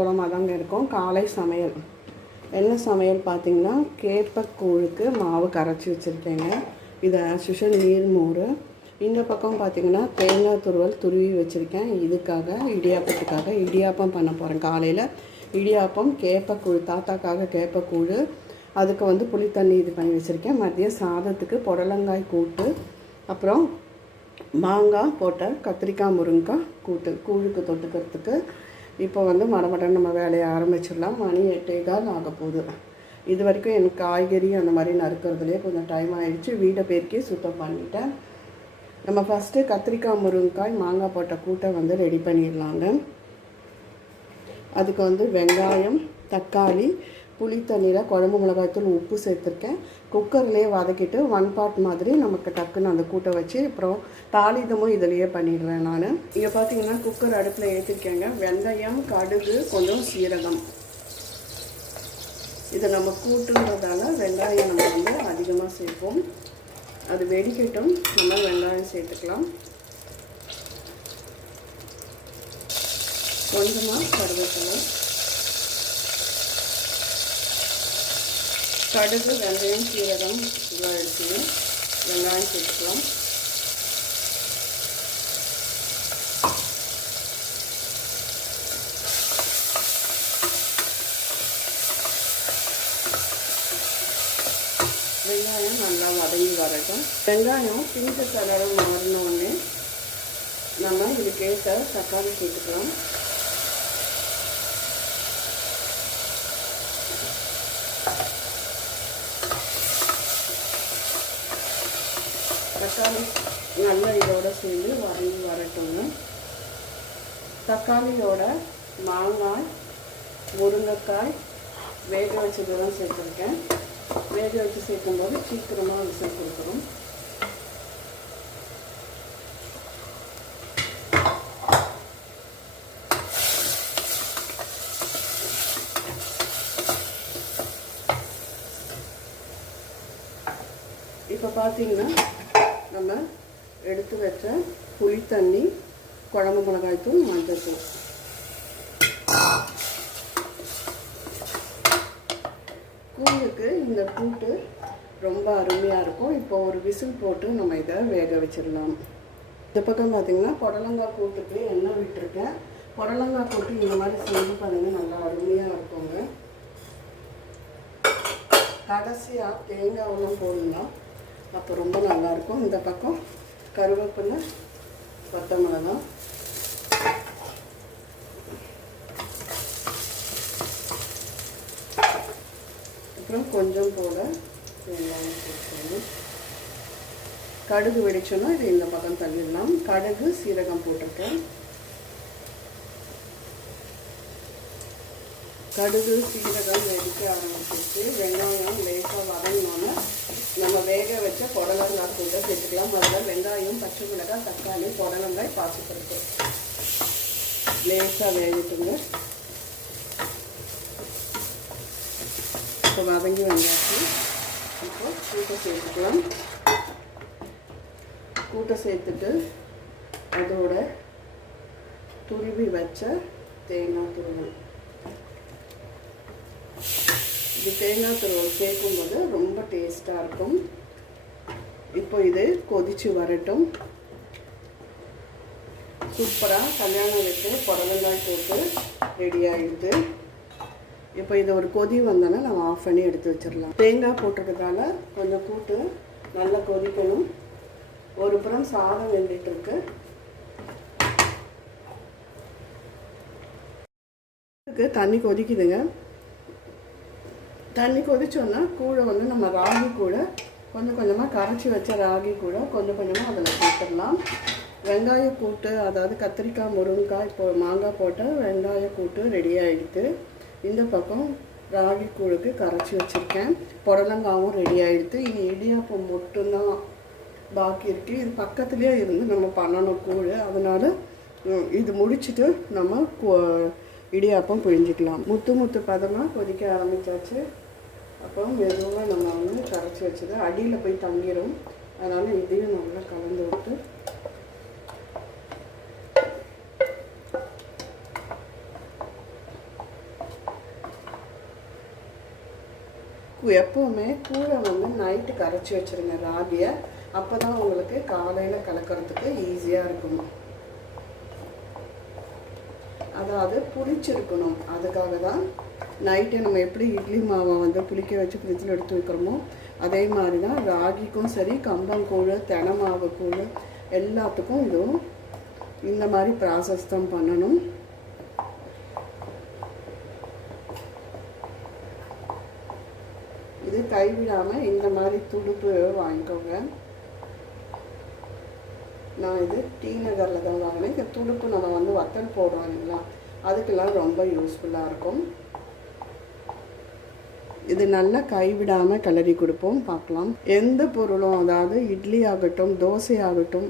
குழம்பாக தாங்க இருக்கும். காலை சமையல். என்ன சமையல் பார்த்தீங்கன்னா கேப்பக்கூழுக்கு மாவு கரைச்சி வச்சுருக்கேங்க. இது ஆஸ்யூஷல் நீர் மோர் இந்த பக்கம் பார்த்தீங்கன்னா தேங்காய் துருவல் துருவி வச்சுருக்கேன். இதுக்காக இடியாப்பத்துக்காக இடியாப்பம் பண்ண போகிறேன் காலையில். இடியாப்பம் கேப்பக்கூழ் தாத்தாக்காக கேப்பக்கூழ். அதுக்கு வந்து புளி தண்ணி இது பண்ணி வச்சுருக்கேன். மதியம் சாதத்துக்கு புடலங்காய் கூட்டு. அப்புறம் மாங்காய் போட்ட கத்திரிக்காய் முருங்கைக்காய் கூட்டு. கூழுக்கு தொட்டுக்கிறதுக்கு இப்போ வந்து மடமடன் நம்ம வேலையை ஆரம்பிச்சிடலாம். மணி எட்டே கால் ஆக போகுது. இது வரைக்கும் எனக்கு காய்கறி அந்த மாதிரி நறுக்கிறதுலேயே கொஞ்சம் டைம் ஆகிடுச்சு வீடை பெருக்கி சுத்தம் பண்ணிட்டேன். நம்ம ஃபஸ்ட்டு கத்திரிக்காய் முருங்கைக்காய் மாங்காய் போட்ட கூட்டை வந்து ரெடி பண்ணிடலாங்க. அதுக்கு வந்து வெங்காயம் தக்காளி புளி தண்ணியில் குழம்பு மிளகாய்த்தூள் உப்பு சேர்த்துருக்கேன். குக்கர்லேயே வதக்கிட்டு ஒன் பார்ட் மாதிரி நமக்கு டக்குன்னு அந்த கூட்டை வச்சு அப்புறம் தாளிதமும் இதிலையே பண்ணிடுறேன் நான். இங்கே பார்த்தீங்கன்னா குக்கர் அடுப்பில் ஏற்றிருக்கேங்க வெந்தயம் கடுகு கொஞ்சம் சீரகம். இதை நம்ம கூட்டுன்றதால வெங்காயம் நம்ம வந்து அதிகமாக சேர்ப்போம். அது வெடிக்கட்டும். நம்ம வெங்காயம் சேர்த்துக்கலாம். கொஞ்சமாக கருவேப்பிலை. கடுகு வெந்தயம் சீரகம் இதெல்லாம் எடுத்துக்கணும் வெங்காயம் சேர்த்துக்கலாம். வெங்காயம் நல்லா வதங்கி வரட்டும். வெங்காயம் பிஞ்சு கலரும் மாறினோடனே நம்ம இதுக்கேற்ற தக்காளி சேர்த்துக்கலாம் தக்காளி நல்ல இதோட சேர்ந்து வதங்கி வரட்டுங்க தக்காளியோட மாங்காய் முருங்கைக்காய் வேக வச்சதெல்லாம் சேர்த்துருக்கேன். வேக வச்சு சேர்க்கும்போது சீக்கிரமாக விசில் கொடுக்குறோம் இப்போ பார்த்தீங்கன்னா நம்ம எடுத்து வச்ச புளி தண்ணி குழம்பு மிளகாய்த்தூள் மஞ்சள் தூள் கூழுக்கு இந்த கூட்டு ரொம்ப அருமையாக இருக்கும். இப்போ ஒரு விசில் போட்டு நம்ம இதை வேக வச்சிடலாம். இந்த பக்கம் பார்த்தீங்கன்னா புடலங்காய் கூட்டுக்கு எண்ணெய் விட்டுருக்கேன். புடலங்காய் கூட்டு இந்த மாதிரி செஞ்சு பார்த்தீங்கன்னா நல்லா அருமையாக இருக்குங்க. கடைசியாக தேங்காவெல்லாம் போடலாம் அப்போ ரொம்ப நல்லாயிருக்கும் இந்த பக்கம் கருவேப்பிலை கொத்தமிளகா அப்புறம் கொஞ்சம் போல வெங்காயம் போட்டுக்கணும் கடுகு வெடிச்சோன்னா இது இந்த பக்கம் தள்ளிடலாம். கடுகு சீரகம் போட்டிருக்கேன். கடுகு சீரகம் வெடிக்க ஆரம்பிச்சிருச்சு. வெங்காயம் லேசாக வதங்கணும் நம்ம வேக வச்ச புடலங்காய் கூட சேர்த்துக்கலாம். அதில் வெங்காயம் பச்சை மிளகாய் தக்காளி புடலங்காய் பாசிப்பருப்பு. லேசாக வேகட்டுங்க. இப்போ வதங்கி வந்தாச்சு. இப்போ கூட்டை சேர்த்துக்கலாம். கூட்டை சேர்த்துட்டு அதோட துருவி வச்ச தேங்காய் துருவல். இது தேங்காய் துருவல் சேர்க்கும்போது ரொம்ப டேஸ்ட்டாக இருக்கும். இப்போ இது கொதிச்சு வரட்டும். சூப்பராக கல்யாணம் வச்சு புடலங்காய் போட்டு ரெடி ஆகிடுது இப்போ இது ஒரு கொதி வந்தோன்னா நம்ம ஆஃப் பண்ணி எடுத்து வச்சிடலாம். தேங்காய் போட்டிருக்கிறதால கொஞ்சம் கூட்டு நல்லா கொதிக்கணும். ஒரு புறம் சாதம் வெந்துட்டுருக்கு. இருக்கு தண்ணி கொதிக்குதுங்க. தண்ணி கொதிச்சோன்னா கூழை வந்து நம்ம ராகி கூட கொஞ்சம் கொஞ்சமாக கரைச்சி வச்ச ராகி கூட கொஞ்சம் கொஞ்சமாக அதில் சேர்த்துடலாம் வெங்காய கூட்டு அதாவது கத்திரிக்காய் முருங்கைக்காய் இப்போ மாங்காய் போட்டால் வெங்காய கூட்டு ரெடி ஆகிடுது இந்த பக்கம் ராகி கூழுக்கு கரைச்சி வச்சுருக்கேன். புடலங்காவும் ரெடி ஆகிடுது இனி இடியாப்பம் மட்டும்தான் பாக்கி இருக்குது இது பக்கத்துலேயே இருந்து நம்ம பண்ணணும் கூழ். அதனால் இது முடிச்சுட்டு நம்ம இடியாப்பம் பிழிஞ்சிக்கலாம். முத்து முத்து பதமாக கொதிக்க ஆரம்பிச்சாச்சு. அப்போ மெதுவாக நம்ம வந்து கரைச்சி வச்சது அடியில் போய் தங்கிடும் அதனால் இதையும் நல்லா கலந்து விட்டு எப்போவுமே கூழை வந்து நைட்டு கரைச்சி வச்சுருங்க ராகியை. அப்போ தான் உங்களுக்கு காலையில் கலக்கிறதுக்கு ஈஸியாக இருக்குமா. அதாவது புளிச்சிருக்கணும். அதுக்காக தான் நைட்டு நம்ம எப்படி இட்லி மாவை வந்து புளிக்க வச்சு ஃப்ரிட்ஜில் எடுத்து வைக்கிறோமோ அதே மாதிரி தான் ராகிக்கும் சரி கம்பங்கூழ் தென மாவு கூழ் எல்லாத்துக்கும் இதுவும் இந்த மாதிரி ப்ராசஸ் தான் பண்ணணும். இது கைவிடாமல் இந்த மாதிரி துடுப்பு வாங்கிக்கோங்க. நான் இது டி நகரில் தான் வாங்கினேன். இந்த துடுப்பு நம்ம வந்து வத்தல் போடுறோம் இல்லைங்களா? அதுக்கெல்லாம் ரொம்ப யூஸ்ஃபுல்லாக இருக்கும். இது நல்லா கைவிடாமல் கிளறி கொடுப்போம். பார்க்கலாம். எந்த பொருளும் அதாவது இட்லி ஆகட்டும் தோசை ஆகட்டும்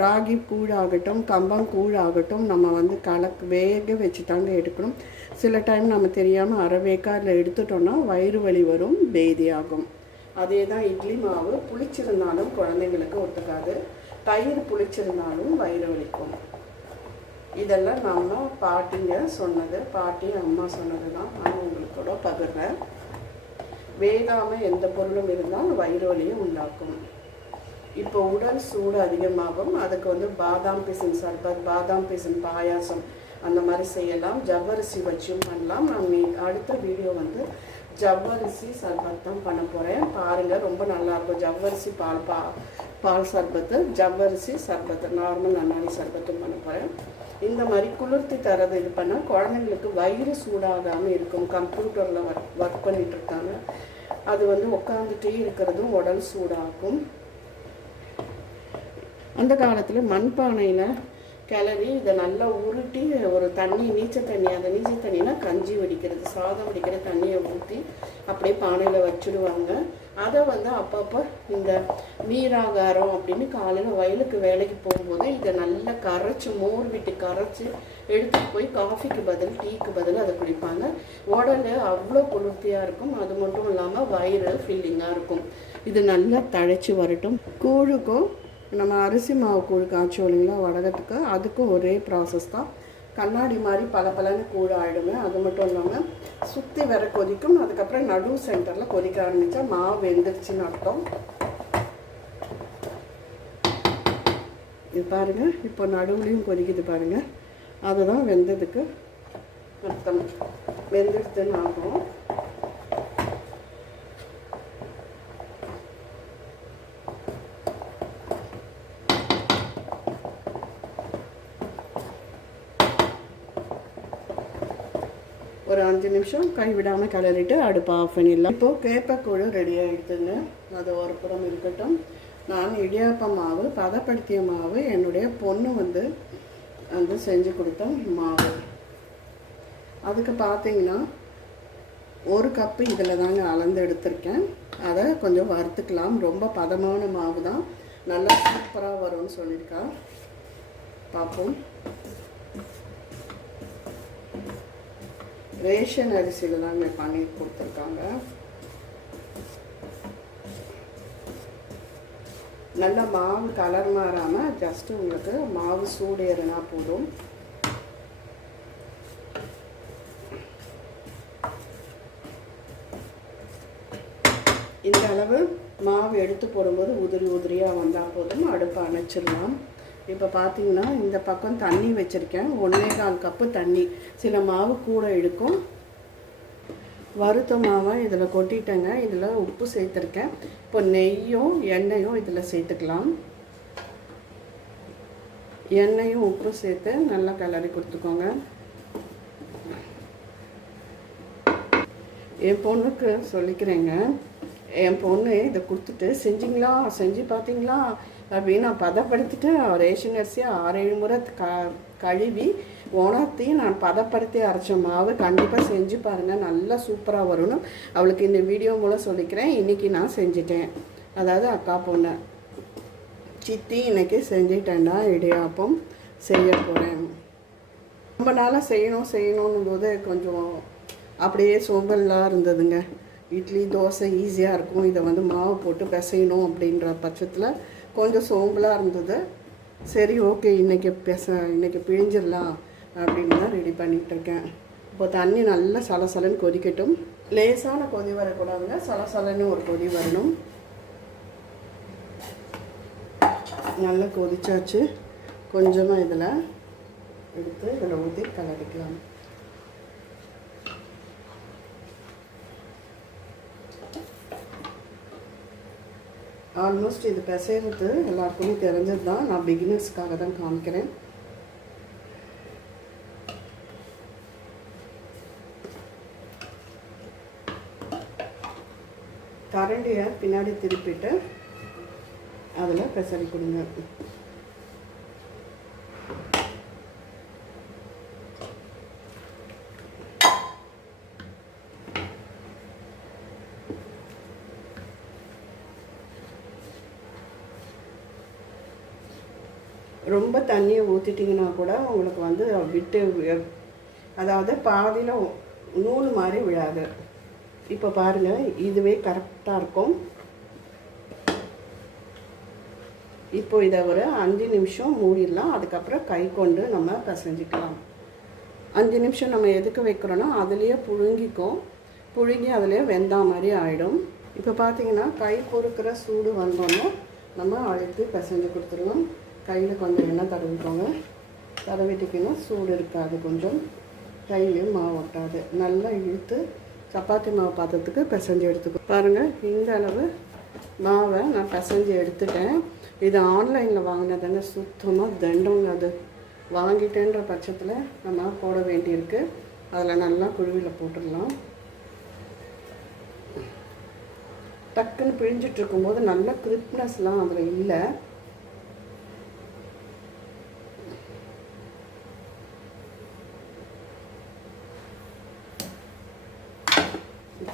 ராகி கூழாகட்டும் கம்பம் கூழாகட்டும் நம்ம வந்து கலக் வேக வச்சு தாங்க எடுக்கணும். சில டைம் நம்ம தெரியாமல் அரை வேக்காரில் எடுத்துட்டோம்னா வயிறு வலி வரும் பேதி ஆகும். அதே தான் இட்லி மாவு. புளிச்சிருந்தாலும் குழந்தைங்களுக்கு ஒத்துக்காது. தயிர் புளிச்சிருந்தாலும் வயிறு வலிக்கும். இதெல்லாம் நாம் பாட்டிங்க சொன்னது பாட்டி அம்மா சொன்னது தான் நான் உங்களுக்கு கூட பகிர்றேன். வேகாமல் எந்த பொருளும் இருந்தால் வயிறு வலியை உண்டாக்கும். இப்போ உடல் சூடு அதிகமாகும். அதுக்கு வந்து பாதாம் பிசின் சர்பத் பாதாம் பிசின் பாயாசம் அந்த மாதிரி செய்யலாம். ஜவ்வரிசி வச்சும் பண்ணலாம். நான் அடுத்த வீடியோ வந்து ஜவ்வரிசி சர்பத் தான் பண்ண போகிறேன் பாருங்கள் ரொம்ப நல்லாயிருக்கும் ஜவ்வரிசி பால் பா பால் சர்பத்து ஜவ்வரிசி சர்பத்து நார்மல் நன்னாரி சர்பத்தும் பண்ண போகிறேன் இந்த மாதிரி குளிர்த்தி தரது இது பண்ணால் குழந்தைங்களுக்கு வயிறு சூடாகாமல் இருக்கும். கம்ப்யூட்டரில் ஒர்க் ஒர்க் பண்ணிகிட்ருக்காங்க அது வந்து உட்காந்துட்டே இருக்கிறதும் உடல் சூடாகும். அந்த காலத்தில் மண்பானையில் கிளறி இதை நல்லா உருட்டி ஒரு தண்ணி நீச்சல் தண்ணி அந்த நீச்சல் தண்ணினா கஞ்சி வடிக்கிறது சாதம் வடிக்கிற தண்ணியை ஊற்றி அப்படியே பானையில் வச்சுடுவாங்க. அதை வந்து அப்பப்போ இந்த நீராகாரம் அப்படின்னு காலையில் வயலுக்கு வேலைக்கு போகும்போது இதை நல்லா கரைச்சி மோர் விட்டு கரைச்சி எடுத்துட்டு போய் காஃபிக்கு பதில் டீக்கு பதில் அதை குடிப்பாங்க. உடல் அவ்வளோ குளிர்த்தியாக இருக்கும். அது மட்டும் இல்லாமல் வயிறு ஃபில்லிங்காக இருக்கும். இது நல்லா தழைச்சி வரட்டும். கூழுக்கும் நம்ம அரிசி மாவு கூழ் காய்ச்சோம் இல்லைங்களா வடகத்துக்கு. அதுக்கும் ஒரே ப்ராசஸ் தான். கண்ணாடி மாதிரி பல பலன்னு கூழ் ஆகிடுங்க அது மட்டும் இல்லாமல் சுற்றி வர கொதிக்கும். அதுக்கப்புறம் நடு சென்டரில் கொதிக்க ஆரம்பித்தா மாவு வெந்துருச்சுன்னு அர்த்தம். இது பாருங்க இப்போ நடுவுலையும் கொதிக்குது பாருங்க. அதுதான் வெந்ததுக்கு அர்த்தம். வெந்துடுதுன்னு ஆகும் ஒரு அஞ்சு நிமிஷம் கைவிடாமல் கிளறிட்டு அடுப்பை ஆஃப் பண்ணிடலாம் இப்போது கேப்பக்கூழ் ரெடி ஆகிடுதுங்க அது ஒரு புறம் இருக்கட்டும் நான் இடியாப்ப மாவு பதப்படுத்திய மாவு என்னுடைய பொண்ணு வந்து வந்து செஞ்சு கொடுத்த மாவு அதுக்கு பார்த்தீங்கன்னா ஒரு கப்பு இதில் தாங்க அளந்து எடுத்திருக்கேன் அதை கொஞ்சம் வறுத்துக்கலாம் ரொம்ப பதமான மாவு தான் நல்லா சூப்பராக வரும்னு சொல்லியிருக்கா பார்ப்போம் ரேஷன் அரிசியில் தான் பண்ணி கொடுத்துருக்காங்க. நல்ல மாவு கலர் மாறாமல் ஜஸ்ட்டு உங்களுக்கு மாவு சூடு ஏறினா போதும். இந்த அளவு மாவு எடுத்து போடும்போது உதிரி உதிரியாக வந்தால் போதும். அடுப்பை அணைச்சிடலாம். இப்போ பார்த்தீங்கன்னா இந்த பக்கம் தண்ணி வச்சுருக்கேன். ஒன்றே கால் கப்பு தண்ணி. சில மாவு கூட இழுக்கும். வறுத்த மாவை இதில் கொட்டிட்டேங்க. இதில் உப்பு சேர்த்துருக்கேன். இப்போ நெய்யும் எண்ணெயும் இதில் சேர்த்துக்கலாம். எண்ணெயும் உப்பும் சேர்த்து நல்லா கிளறி கொடுத்துக்கோங்க. என் பொண்ணுக்கு சொல்லிக்கிறேங்க. என் பொண்ணு இதை கொடுத்துட்டு செஞ்சிங்களா? செஞ்சு பார்த்தீங்களா? அப்படின்னு நான் பதப்படுத்திட்டு ரேஷன் அரிசியை ஆறு ஏழு முறை க கழுவி உணர்த்தி நான் பதப்படுத்தி அரைச்ச மாவு கண்டிப்பாக செஞ்சு பாருங்கள் நல்லா சூப்பராக வரும்னு அவளுக்கு இந்த வீடியோ மூலம் சொல்லிக்கிறேன். இன்றைக்கி நான் செஞ்சிட்டேன். அதாவது அக்கா பொண்ணு. சித்தி இன்றைக்கி செஞ்சிட்டேன்டா. இடியாப்பம் செய்ய போகிறேன் ரொம்ப நாளாக செய்யணும் செய்யணும் போது கொஞ்சம் அப்படியே சோம்பலாக இருந்ததுங்க. இட்லி தோசை ஈஸியாக இருக்கும். இதை வந்து மாவு போட்டு பிசையணும் அப்படின்ற பட்சத்தில் கொஞ்சம் சோம்பலாக இருந்தது. சரி ஓகே இன்றைக்கி பேச இன்றைக்கி பிழிஞ்சிடலாம் அப்படின்னு தான் ரெடி பண்ணிகிட்ருக்கேன் இப்போ தண்ணி நல்லா சலசலன்னு கொதிக்கட்டும். லேசான கொதி வரக்கூடாதுங்க. சலசலன்னு ஒரு கொதி வரணும். நல்லா கொதிச்சாச்சு. கொஞ்சமாக இதில் எடுத்து இதில் ஊற்றி கலரிக்கலாம் ஆல்மோஸ்ட் இது பிசைறது எல்லாருக்குமே தெரிஞ்சது தான் நான் பிகினர்ஸ்க்காக தான் காமிக்கிறேன். கரண்டியை பின்னாடி திருப்பிட்டு அதில் பெசரி கொடுங்க. ரொம்ப தண்ணியை ஊற்றிட்டிங்கன்னா கூட உங்களுக்கு வந்து விட்டு வி- அதாவது பாதியில் நூல் மாதிரி விழாது. இப்போ பாருங்கள் இதுவே கரெக்டாக இருக்கும். இப்போ இதை ஒரு அஞ்சு நிமிஷம் மூடிடலாம். அதுக்கப்புறம் கை கொண்டு நம்ம பிசைஞ்சிக்கலாம். அஞ்சு நிமிஷம் நம்ம எதுக்கு வைக்கிறோன்னா அதுலேயே புழுங்கிக்கும். புழுங்கி அதுலேயே வெந்தா மாதிரி ஆகிடும் இப்போ பார்த்தீங்கன்னா கை பொறுக்கிற சூடு வந்தோன்னே நம்ம அழுத்தி பிசைஞ்சு கொடுத்துருவோம். கையில் கொஞ்சம் எண்ணெய் தடவிக்கோங்க. தடவிட்டிங்கன்னா சூடு இருக்காது கொஞ்சம். கையிலையும் மாவு ஒட்டாது. நல்லா இழுத்து சப்பாத்தி மாவு பாத்திரத்துக்கு பிசைஞ்சு எடுத்துக்கோ. பாருங்கள் இந்த அளவு மாவை நான் பிசைஞ்சு எடுத்துட்டேன். இது ஆன்லைனில் வாங்கினதுங்க சுத்தமாக தண்டங்க அது. வாங்கிட்டேன்ற பட்சத்தில் நம்ம போட வேண்டியிருக்கு. அதில் நல்லா குழுவியில் போட்டுடலாம். டக்குன்னு பிழிஞ்சிட்டு இருக்கும்போது நல்ல கிரிப்னஸ்லாம் அதில் இல்லை.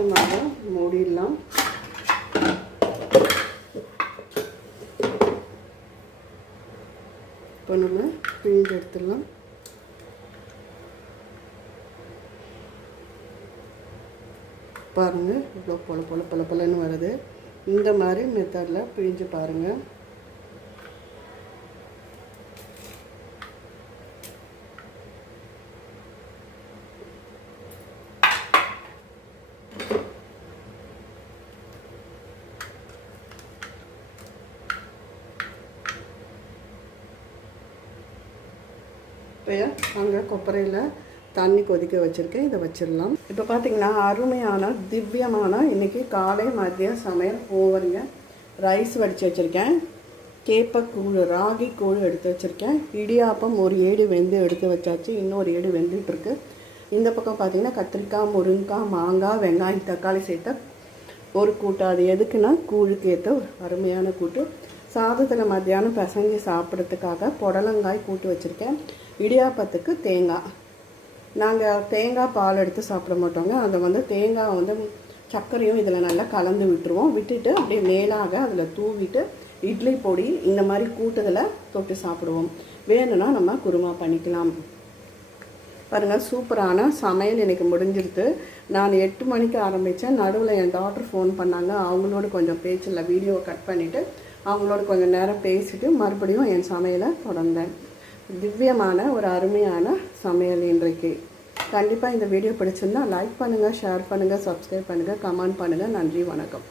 சுத்தமாக மூடிடலாம். இப்போ நம்ம பிழிஞ்சு எடுத்துடலாம். பாருங்கள் இவ்வளோ பொல பொல பல பலன்னு வருது. இந்த மாதிரி மெத்தடில் பிழிஞ்சு பாருங்கள் இப்போ அங்கே கொப்பரையில் தண்ணி கொதிக்க வச்சுருக்கேன். இதை வச்சிடலாம். இப்போ பார்த்திங்கன்னா அருமையான திவ்யமான இன்றைக்கி காலை மதிய சமையல் ஓவருங்க. ரைஸ் வடித்து வச்சுருக்கேன். கேப்பக்கூழ் ராகி கூழ் எடுத்து வச்சுருக்கேன். இடியாப்பம் ஒரு ஏடு வெந்து எடுத்து வச்சாச்சு. இன்னொரு ஏடு வெந்துட்டுருக்கு இந்த பக்கம் பார்த்திங்கன்னா கத்திரிக்காய் முருங்காய் மாங்காய் வெங்காயம் தக்காளி சேர்த்த ஒரு கூட்டு. அது எதுக்குன்னா கூழுக்கு ஏற்ற ஒரு அருமையான கூட்டு. சாதத்தில் மத்தியானம் பிசைஞ்சு சாப்பிட்றதுக்காக புடலங்காய் கூட்டு வச்சுருக்கேன். இடியாப்பத்துக்கு தேங்காய். நாங்கள் தேங்காய் பால் எடுத்து சாப்பிட மாட்டோங்க. அதை வந்து தேங்காய் வந்து சர்க்கரையும் இதில் நல்லா கலந்து விட்டுருவோம். விட்டுட்டு அப்படியே மேலாக அதில் தூவிட்டு இட்லி பொடி இந்த மாதிரி கூட்டுதலை தொட்டு சாப்பிடுவோம். வேணும்னா நம்ம குருமா பண்ணிக்கலாம். பாருங்கள் சூப்பரான சமையல் எனக்கு முடிஞ்சிருது. நான் எட்டு மணிக்கு ஆரம்பித்தேன் நடுவில் என் டாக்டர் ஃபோன் பண்ணாங்க. அவங்களோட கொஞ்சம் பேச்சில் வீடியோ கட் பண்ணிவிட்டு அவங்களோட கொஞ்சம் நேரம் பேசிட்டு மறுபடியும் என் சமையலை தொடர்ந்தேன். திவ்யமான ஒரு அருமையான சமையல் இன்றைக்கு. கண்டிப்பாக இந்த வீடியோ பிடிச்சிருந்தால் லைக் பண்ணுங்கள் ஷேர் பண்ணுங்கள் சப்ஸ்கிரைப் பண்ணுங்கள் கமெண்ட் பண்ணுங்கள் நன்றி வணக்கம்.